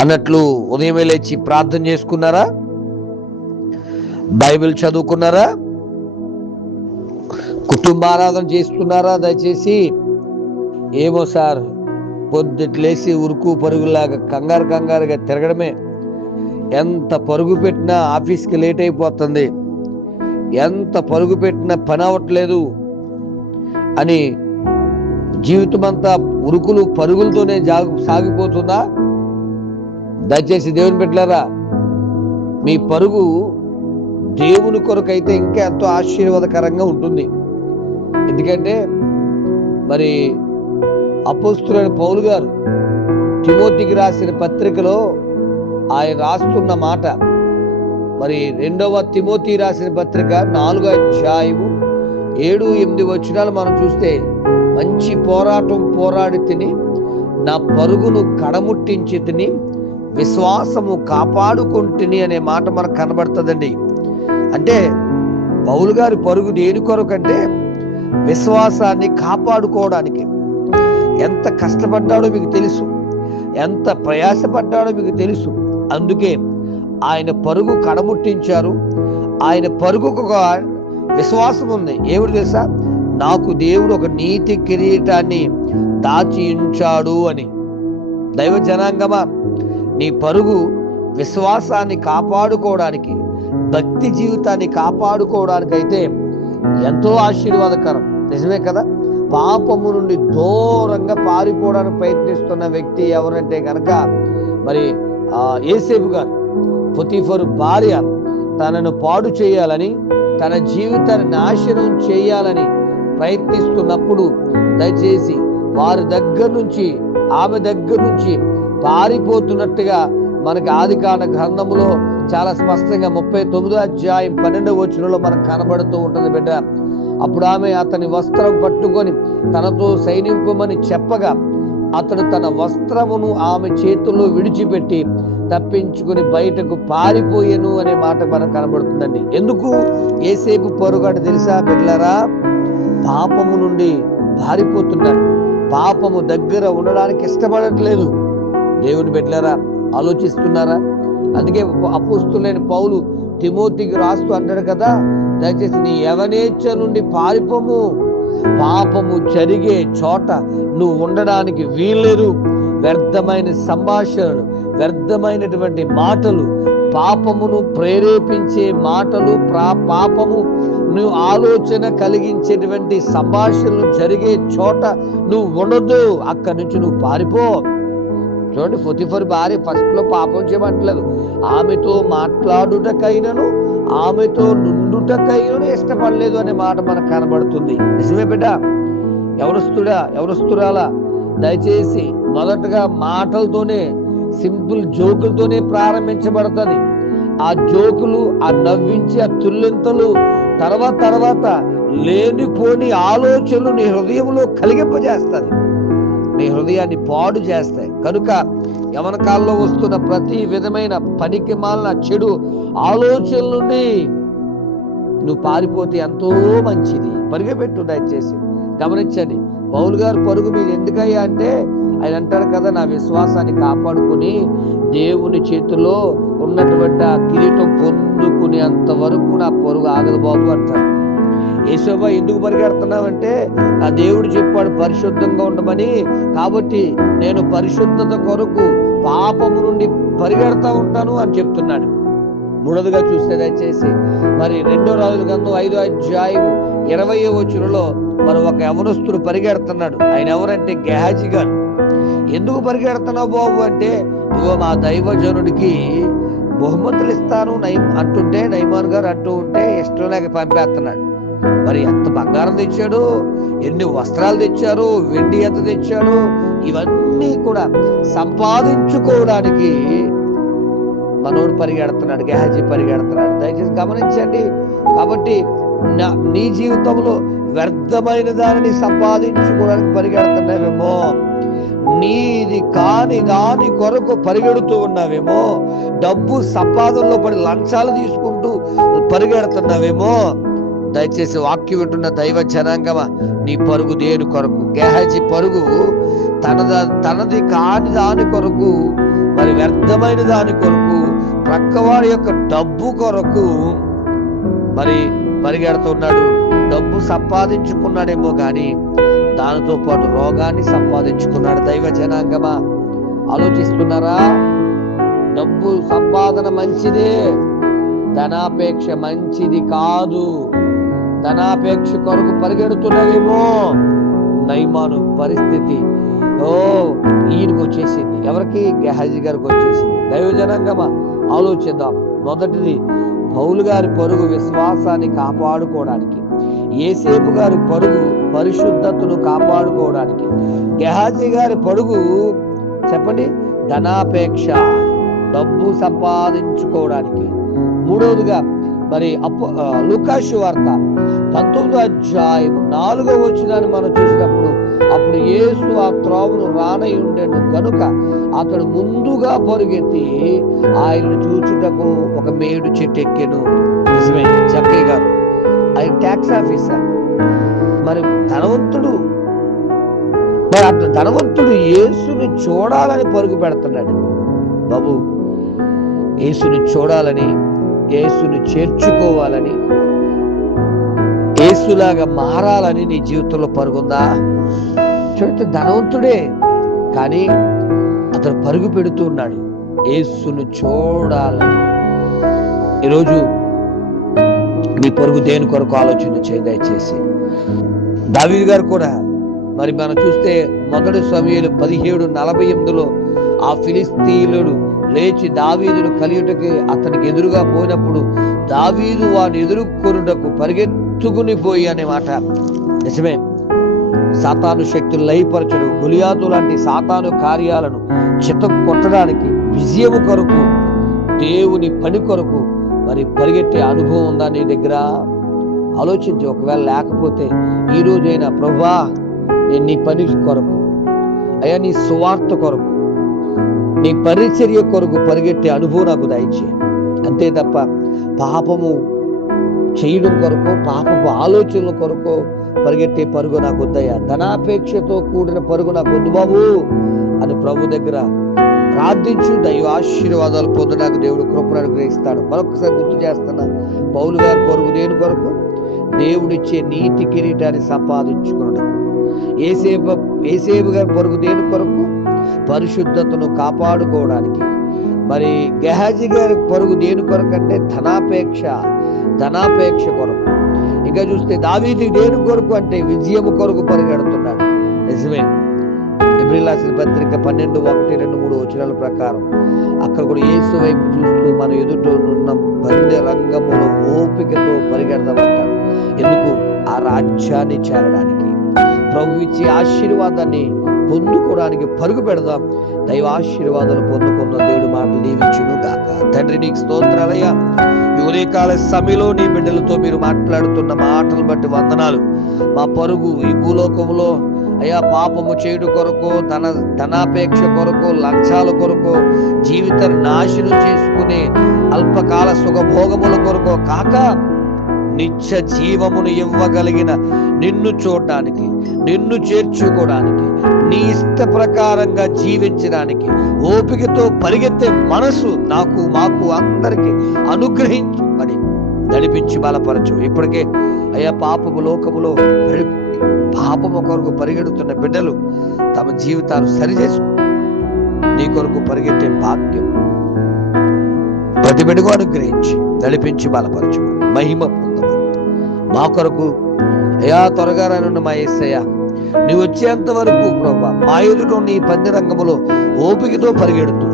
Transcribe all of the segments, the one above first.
అన్నట్లు ఉదయమే లేచి ప్రార్థన చేసుకున్నారా? బైబిల్ చదువుకున్నారా? కుటుంబారాధన చేస్తున్నారా? దయచేసి ఏమో సార్ పొద్దుట్లేసి ఉరుకు పరుగులాగా కంగారు కంగారుగా తిరగడమే. ఎంత పరుగు పెట్టినా ఆఫీస్కి లేట్ అయిపోతుంది. ఎంత పరుగు పెట్టినా పని అవ్వట్లేదు అని జీవితం అంతా ఉరుకులు పరుగులతోనే జాగు సాగిపోతుందా? దయచేసి దేవుని పెట్టారా మీ పరుగు దేవుని కొరకైతే ఇంకా ఎంతో ఆశీర్వాదకరంగా ఉంటుంది. ఎందుకంటే మరి అపోస్తులైన పౌలు గారు తిమోతికి రాసిన పత్రికలో ఆయన రాస్తున్న మాట మరి రెండవ తిమోతి రాసిన పత్రిక నాలుగో అధ్యాయము ఏడు ఎనిమిది వచనాలు మనం చూస్తే మంచి పోరాటం పోరాడి తిని నా పరుగును కడముట్టించి తిని విశ్వాసము కాపాడుకుంటుని అనే మాట మనకు కనబడుతుందండి. అంటే పౌలు గారి పరుగు దేని కొరకంటే విశ్వాసాన్ని కాపాడుకోవడానికి. ఎంత కష్టపడ్డాడో మీకు తెలుసు. ఎంత ప్రయాసపడ్డాడో మీకు తెలుసు. అందుకే ఆయన పరుగు కడముట్టించారు. ఆయన పరుగుకు ఒక విశ్వాసం ఉంది. ఏమిటి తెలుసా? నాకు దేవుడు ఒక నీతి కిరీటాన్ని దాచి ఉంచాడు అని. దైవ జనాంగమా? నీ పరుగు విశ్వాసాన్ని కాపాడుకోవడానికి భక్తి జీవితాన్ని కాపాడుకోవడానికి అయితే ఎంతో ఆశీర్వాదకరం. నిజమే కదా? పాపము నుండి దూరంగా పారిపోవడానికి ప్రయత్నిస్తున్న వ్యక్తి ఎవరంటే కనుక మరి ఆ ఏసేపు గారు పొతిఫరు భార్య తనను పాడు చేయాలని తన జీవితాన్ని నాశనం చేయాలని ప్రయత్నిస్తున్నప్పుడు దయచేసి వారి దగ్గర నుంచి ఆమె దగ్గర నుంచి పారిపోతున్నట్టుగా మనకి ఆది కాండ గ్రంథములో చాలా స్పష్టంగా ముప్పై తొమ్మిదో అధ్యాయం పన్నెండవ వచనంలో మనకు కనబడుతూ ఉంటుంది బిడ్డ. అప్పుడు ఆమె అతని వస్త్రం పట్టుకొని తనతో సైనింపమని చెప్పగా అతడు తన వస్త్రమును ఆమె చేతుల్లో విడిచిపెట్టి తప్పించుకుని బయటకు పారిపోయేను అనే మాట మనకు కనబడుతుందండి. ఎందుకు? ఏసేపు పొరుగాడు తెలుసా బిడ్డలరా? పాపము నుండి పారిపోతున్నాడు. పాపము దగ్గర ఉండడానికి ఇష్టపడట్లేదు. దేవుని బిడ్డలారా ఆలోచిస్తున్నారా? అందుకే అపుస్తులైన పౌలు తిమోతికి రాస్తూ అంటాడు కదా దయచేసి నీ యవనేచ్ఛ నుండి పారిపోము. పాపము జరిగే చోట నువ్వు ఉండడానికి వీల్లేదు. వ్యర్థమైన సంభాషణలు వ్యర్థమైనటువంటి మాటలు పాపమును ప్రేరేపించే మాటలు ప్రా పాపము నువ్వు ఆలోచన కలిగించేటువంటి సంభాషణలు జరిగే చోట నువ్వు ఉండదు అక్కడి నుంచి నువ్వు పారిపో. చూడండి ఫొతిఫర్ భార్య ఫస్ట్లో పాపం చేయమట్లేదు. ఆమెతో మాట్లాడుటకైనను ఆమెతో నుండుటకైనను ఇష్టపడలేదు అనే మాట మనకు కనబడుతుంది. నిజమే బిడ్డ? ఎవరస్తుడా ఎవరస్తురాలా? దయచేసి మొదటగా మాటలతోనే సింపుల్ జోకులతోనే ప్రారంభించబడుతుంది. ఆ జోకులు ఆ నవ్వించి ఆ తుల్లింతలు తర్వాత తర్వాత లేనిపోని ఆలోచనలు నీ హృదయంలో కలిగింపజేస్తుంది నీ హృదయాన్ని పాడు చేస్తాయి. కనుక యవన కాలంలో వస్తున్న ప్రతి విధమైన పనికి మాలిన చెడు ఆలోచనల నుండి నువ్వు పారిపోతే ఎంతో మంచిది. పరిగెపెట్టు దయచేసి. గమనించండి. పౌలు గారు పరుగు మీద ఎందుకయ్యా అంటే ఆయన అంటాడు కదా నా విశ్వాసాన్ని కాపాడుకుని దేవుని చేతిలో ఉన్నటువంటి ఆ కిరీటం పొందుకునేంత వరకు నా పరుగు ఆగదు బాబు అంటాడు. యేసోబా ఎందుకు పరిగెడుతున్నావంటే ఆ దేవుడు చెప్పాడు పరిశుద్ధంగా ఉండమని. కాబట్టి నేను పరిశుద్ధత కొరకు పాపము నుండి పరిగెడతా ఉంటాను అని చెప్తున్నాడు. మూడవదిగా చూస్తే దయచేసి మరి రెండో రాజుల గంధం ఐదో అధ్యాయం ఇరవై వచ్చులలో మరి ఒక యవనస్తుడు పరిగెడుతున్నాడు. ఆయన ఎవరంటే గెహాజీ గారు. ఎందుకు పరిగెడుతున్నావు బాబు అంటే ఇగో మా దైవజనుడికి బహుమతులు ఇస్తాను నై అంటుంటే నైమాన్ గారు అంటూ ఉంటే ఇష్టం లేక పంపేస్తున్నాడు. మరి ఎంత బంగారం తెచ్చాడు? ఎన్ని వస్త్రాలు తెచ్చారు? వెండి ఎంత తెచ్చాడు? ఇవన్నీ కూడా సంపాదించుకోవడానికి మనోడు పరిగెడుతున్నాడు గెహాజీ పరిగెడుతున్నాడు. దయచేసి గమనించండి. కాబట్టి నా- నీ జీవితంలో వ్యర్థమైన దానిని సంపాదించుకోవడానికి పరిగెడుతున్నావేమో? నీది కాని దాని కొరకు పరిగెడుతూ ఉన్నావేమో? డబ్బు సంపాదనలో పడి లంచాలు తీసుకుంటూ పరిగెడుతున్నావేమో? దయచేసి వాక్యం వింటున్న దైవ జనాంగమా నీ పరుగు దేని కొరకు? గేహజీ పరుగు తనద తనది కాని దాని కొరకు మరి వ్యర్థమైన దాని కొరకు ప్రక్కవాడి యొక్క డబ్బు కొరకు మరి పరిగెడుతున్నాడు. డబ్బు సంపాదించుకున్నాడేమో కానీ దానితో పాటు రోగాన్ని సంపాదించుకున్నాడు దైవ జనాంగమా. ఆలోచిస్తున్నారా? డబ్బు సంపాదన మంచిదే ధనాపేక్ష మంచిది కాదు. ధనాపేక్ష కొరకు పరిగెడుతున్నదేమో నైమాను పరిస్థితి. ఓ ఈయనకు వచ్చేసింది ఎవరికి? గెహాజీ గారికి వచ్చేసింది దైవజనంగా ఆలోచిద్దాం. మొదటిది పౌలు గారి పరుగు విశ్వాసాన్ని కాపాడుకోవడానికి. ఏసేపు గారి పరుగు పరిశుద్ధతను కాపాడుకోవడానికి. గెహాజీ గారి పరుగు చెప్పండి ధనాపేక్ష డబ్బు సంపాదించుకోవడానికి. మూడవదిగా మరి అప్పు ఆ, లూకాసు వార్త పంతొమ్మిదో అధ్యాయం నాలుగో వచ్చినాన్ని మనం చూసినప్పుడు అప్పుడు యేసు ఆ త్రోవను రానై ఉండేను. కనుక అతడు ముందుగా పరుగెత్తి ఆయనను చూచుటకు ఒక మేడు చెట్టు ఎక్కెను నిజమే. జక్కయ్య గారు ఆయన ట్యాక్స్ ఆఫీసర్. మరి ధనవంతుడు మరి అట్లా ధనవంతుడు యేసుని చూడాలని పరుగు పెడుతున్నాడు. బాబు యేసుని చూడాలని యేసుని చేర్చుకోవాలని యేసులాగా మారాలని నీ జీవితంలో పరుగుందా? చూడండి ధనవంతుడే కానీ అతను పరుగు పెడుతూ ఉన్నాడు. యేసును చూడాలని. ఈరోజు నీ పరుగు దేని కొరకు ఆలోచన చేయ? దయచేసి. దావీ గారు కూడా మరి మనం చూస్తే మొదటి సమయంలో పదిహేడు నలభై ఎనిమిదిలో ఆ ఫిలిస్తీనుడు లేచి దావీదును కలియుటకి అతనికి ఎదురుగా పోయినప్పుడు దావీదు వాడిని ఎదుర్కొనుటకు పరిగెత్తుకుని పోయి అనే మాట. నిజమే. సాతాను శక్తులు లయపరచడు. గులియాతు లాంటి సాతాను కార్యాలను చిత్తం కొట్టడానికి విజయము కొరకు దేవుని పని కొరకు మరి పరిగెట్టే అనుభవం ఉందా నీ దగ్గర? ఆలోచించి. ఒకవేళ లేకపోతే ఈ ప్రభా నేను నీ పని కొరకు అయ్యా నీ సువార్త కొరకు నీ పరిచర్య కొరకు పరిగెట్టే అనుభవం నాకు దయచే అంతే తప్ప పాపము చేయడం కొరకు పాపపు ఆలోచనల కొరకు పరిగెట్టే పరుగు నాకు వద్దయ్యా. ధనాపేక్షతో కూడిన పరుగు నాకు వద్దు బాబు అని ప్రభు దగ్గర ప్రార్థించు దైవ ఆశీర్వాదాలు పొందడానికి దేవుడు కృపను అనుగ్రహిస్తాడు. మరొకసారి గుర్తు చేస్తున్నా పౌలు గారి పరుగు దేని కొరకు దేవుడిచ్చే నీతి కిరీటాన్ని సంపాదించుకున్నాడు ఏసేపు ఏసేపు గారి పొరుగు దేని కొరకు పరిశుద్ధతను కాపాడుకోవడానికి. మరి గెహాజీ గారి పరుగు దేని కొరకు అంటే ధనాపేక్ష ధనాపేక్ష కొరకు. ఇంకా చూస్తే దావీది దేని కొరకు అంటే విజయము కొరకు పరిగెడుతున్నాడు. నిజమే. ఎబ్రిలాసిన పత్రిక పన్నెండు ఒకటి రెండు మూడు వచనాల ప్రకారం అక్కడ కూడా యేసు వైపు చూస్తూ మన ఎదుట ఉన్న బందె రంగములో ఓపికతో పరిగెడదామంటారు ఎందుకు? ఆ రాజ్యాన్ని చేరడానికి. ప్రభు ఇచ్చే ఆశీర్వాదాన్ని పొందుకోవడానికి పరుగు పెడదాం. దైవ ఆశీర్వాదాలు పొందుకున్న దేవుడు మాటలు దీవించును గాక. తండ్రి నీకు స్తోత్రాలయ్యా. ఉదయకాల సమయంలో నీ బిడ్డలతో మీరు మాట్లాడుతున్న మాటలు బట్టి వందనాలు. మా పరుగు ఈ భూలోకంలో అయ్యా పాపము చేయుడు కొరకు ధన ధనాపేక్ష కొరకు లక్ష్యాల కొరకు జీవిత నాశనం చేసుకునే అల్పకాల సుఖభోగముల కొరకు కాక నిత్య జీవమును ఇవ్వగలిగిన నిన్ను చూడటానికి నిన్ను చేర్చుకోవడానికి నీ ఇష్ట ప్రకారంగా జీవించడానికి ఓపికతో పరిగెత్తే మనసు నాకు మాకు అందరికి అనుగ్రహించబడి నడిపించి బలపరచు. ఇప్పటికే అయ్యా పాపము లోకములో పాపము కొరకు పరిగెడుతున్న బిడ్డలు తమ జీవితాలు సరిచేసు నీ కొరకు పరిగెట్టే భాగ్యం. ప్రతి బిడ్డకు అనుగ్రహించి నడిపించి బలపరచు. మహిమ మా కొరకు. అయా త్వరగా రానున్న మా ఏసయ్య. నీవు వచ్చేంత వరకు ప్రభా మా ఎదుట నీ పంది రంగములో ఓపికతో పరిగెడుతూ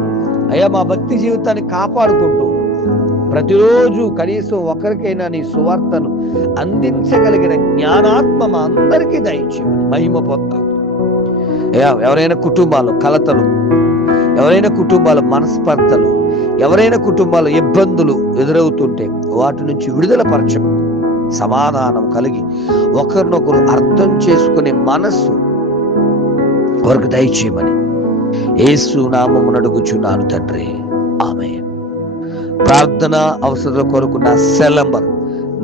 అయ్యా మా భక్తి జీవితాన్ని కాపాడుకుంటూ ప్రతిరోజు కనీసం ఒకరికైనా నీ సువార్తను అందించగలిగిన జ్ఞానాత్మ మా అందరికీ దయచేయమని మహిమ పొందాం. ఎవరైనా కుటుంబాలు కలతలు ఎవరైనా కుటుంబాలు మనస్పర్ధలు ఎవరైనా కుటుంబాల ఇబ్బందులు ఎదురవుతుంటే వాటి నుంచి విడుదల పరచము సమాధానం కలిగి ఒకరినొకరు అర్థం చేసుకునే మనస్సు వారికి దయచేయమని ఏసు నామమును అడుగుచున్నాను తండ్రి. ఆమె ప్రార్థన అవసరాల కొరకు నా cell number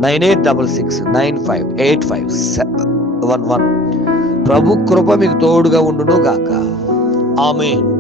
nine eight double six nine five eight five one one. ప్రభు కృప మీకు తోడుగా ఉండును గాక. ఆమె